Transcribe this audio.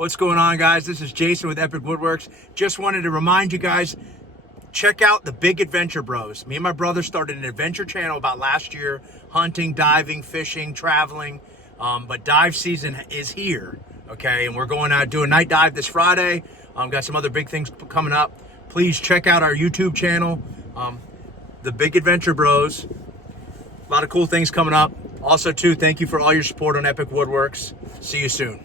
What's going on, guys? This is Jason with Epic Woodworks. Just wanted to remind you guys, check out the Big Adventure Bros. Me and my brother started an adventure channel about last year, hunting, diving, fishing, traveling. But dive season is here, okay? And we're going out do a night dive this Friday. Got some other big things coming up. Please check out our YouTube channel, the Big Adventure Bros. A lot of cool things coming up. Also, too, thank you for all your support on Epic Woodworks. See you soon.